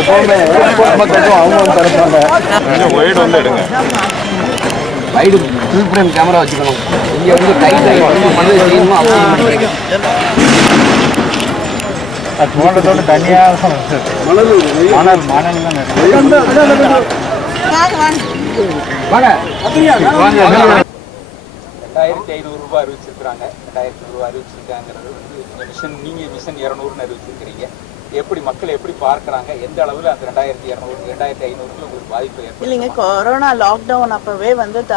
எப்பவுமே பொதுமக்களுக்கும் அவங்க வந்து தரப்பாங்க ஒயிட் வந்து எடுங்க. வைடு ஃபுல் ஃப்ரேம் கேமரா வச்சுக்கணும். இங்கே வந்து டைட் ஆகி வந்து மனதை செய்யணும் அவங்க தோட்டத்தோட தனியாக மணல் மணல் மணல் ரெண்டாயிரத்தி ஐநூறு ரூபாய் அறிவிச்சிருக்கிறாங்க. ரெண்டாயிரத்தி ரூபாய் அறிவிச்சிருக்காங்கிறது வந்து இந்த மிஷன் நீங்க மிஷன் இரநூறுன்னு அறிவிச்சிருக்கிறீங்க. எப்படி மக்கள் எப்படி பார்க்கறாங்க? எந்த அளவில் அந்த ரெண்டாயிரத்தி இரநூறு ரெண்டாயிரத்தி ஐநூறுக்கு உங்களுக்கு பாதிப்பு ஏற்படும் இல்லைங்க கொரோனா லாக்டவுன் அப்பவே வந்து த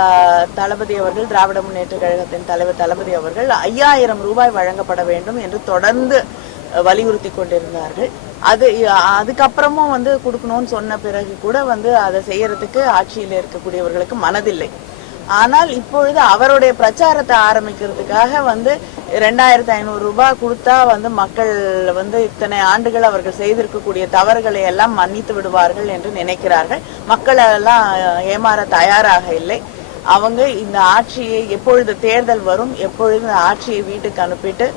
தளபதி அவர்கள் திராவிட முன்னேற்ற கழகத்தின் தலைவர் தளபதி அவர்கள் ஐயாயிரம் ரூபாய் வழங்கப்பட வேண்டும் என்று தொடர்ந்து வலியுறுத்தி கொண்டிருந்தார்கள். அது அதுக்கப்புறமும் வந்து கொடுக்கணும்னு சொன்ன பிறகு கூட வந்து அதை செய்யறதுக்கு ஆட்சியில் இருக்கக்கூடியவர்களுக்கு மனதில்லை. ஆனால் இப்பொழுது அவருடைய பிரச்சாரத்தை ஆரம்பிக்கிறதுக்காக வந்து ரெண்டாயிரத்தி ஐநூறு ரூபாய் கொடுத்தா வந்து மக்கள் வந்து இத்தனை ஆண்டுகள் அவர்கள் செய்திருக்கக்கூடிய தவறுகளை எல்லாம் மன்னித்து விடுவார்கள் என்று நினைக்கிறார்கள். மக்கள் எல்லாம் ஏமாற தயாராக இல்லை. அவங்க இந்த ஆட்சியை எப்பொழுது தேர்தல் வரும் எப்பொழுது இந்த ஆட்சியை வீட்டுக்கு அனுப்பிட்டு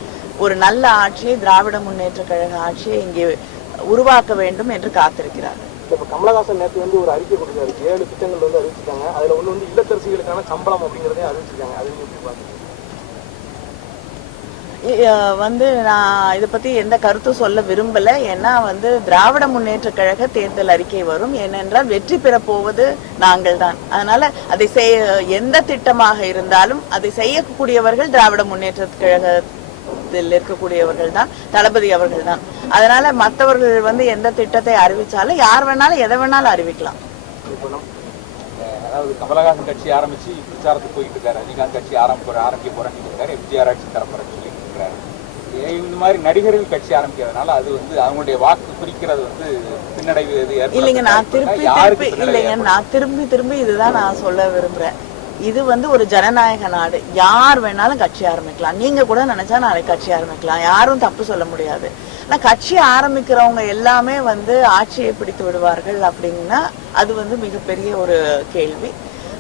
ஒரு நல்ல ஆட்சியை திராவிட முன்னேற்ற கழக ஆட்சியை இங்கே உருவாக்க வேண்டும் என்று காத்திருக்கிறார்கள். இப்போ கமலஹாசன் நேற்று வந்து ஒரு அறிக்கை கொடுத்தாரு. ஏழு திட்டங்கள் வந்து அறிவிச்சிருக்காங்க. அதுல ஒன்று வந்து இல்லத்தரசிகளுக்கான சம்பளம் அப்படிங்கறதையும் அறிவிச்சிருக்காங்க. அது எப்படி பாக்குறீங்க வந்து நான் இதை பத்தி எந்த கருத்தும் சொல்ல விரும்பல. ஏன்னா வந்து திராவிட முன்னேற்ற கழக தேர்தல் அறிக்கை வரும். ஏனென்றால் வெற்றி பெற போவது நாங்கள் தான் அதனால அதை செய்ய எந்த திட்டமாக இருந்தாலும் அதை செய்யக்கூடியவர்கள் திராவிட முன்னேற்ற கழக கழகத்தில் இருக்கக்கூடியவர்கள் தான் தளபதி அவர்கள் தான் அதனால மற்றவர்கள் வந்து எந்த திட்டத்தை அறிவிச்சாலும் யார் வேணாலும் எதை வேணாலும் அறிவிக்கலாம். அதாவது கமலஹாசன் கட்சி ஆரம்பிச்சு பிரச்சாரத்துக்கு போயிட்டு இருக்காரு ரஜினிகாந்த் கட்சி ஆரம்பிக்க ஆரம்பிக்க போறேன்னு இருக்காரு எம்ஜிஆர் ஆட்சி தரப்போறேன்னு சொல்லிட்டு இருக்காரு இந்த மாதிரி நடிகர்கள் கட்சி ஆரம்பிக்கிறதுனால அது வந்து அவங்களுடைய வாக்கு குறிக்கிறது வந்து பின்னடைவு இல்லைங்க நான்? திருப்பி திருப்பி இல்லைங்க? நான் திரும்பி திரும்பி இதுதான் நான் சொல்ல விரும்புறேன். இது வந்து ஒரு ஜனநாயக நாடு. யார் வேணாலும் கட்சி ஆரம்பிக்கலாம். நீங்க கூட நினைச்சா நாளைக்கு கட்சி ஆரம்பிக்கலாம். யாரும் தப்பு சொல்ல முடியாது. ஆனா கட்சி ஆரம்பிக்கிறவங்க எல்லாமே வந்து ஆட்சியை பிடித்து விடுவார்கள் அப்படின்னா அது வந்து மிகப்பெரிய ஒரு கேள்வி.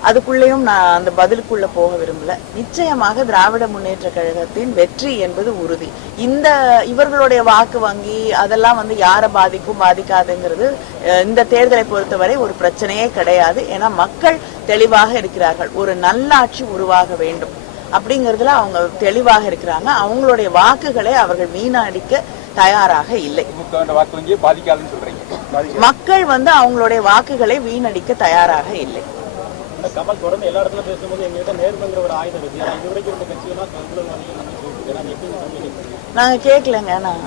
அதுக்குள்ளேயும் நான் அந்த பதிலுக்குள்ள போக விரும்பல. நிச்சயமாக திராவிட முன்னேற்ற கழகத்தின் வெற்றி என்பது உறுதி. இந்த இவர்களுடைய வாக்கு வங்கி அதெல்லாம் வந்து யாரை பாதிக்கும் பாதிக்காதுங்கிறது இந்த தேர்தலை பொறுத்தவரை ஒரு பிரச்சனையே கிடையாது. ஏன்னா மக்கள் தெளிவாக இருக்கிறார்கள். ஒரு நல்லாட்சி உருவாக வேண்டும் அப்படிங்கிறதுல அவங்க தெளிவாக இருக்கிறாங்க. அவங்களுடைய வாக்குகளை அவர்கள் வீணடிக்க தயாராக இல்லை. மக்கள் வந்து அவங்களுடைய வாக்குகளை வீணடிக்க தயாராக இல்லை. கமல் தொடர்ந்து எல்லா இடத்துல பேசும்போது எங்ககிட்ட நேர்மைங்கிற ஒரு ஆயுதம் இருக்கு. ஆனா இது வரைக்கும் இந்த கட்சியெல்லாம் கருத்துல நாங்க கேட்கலங்க நான்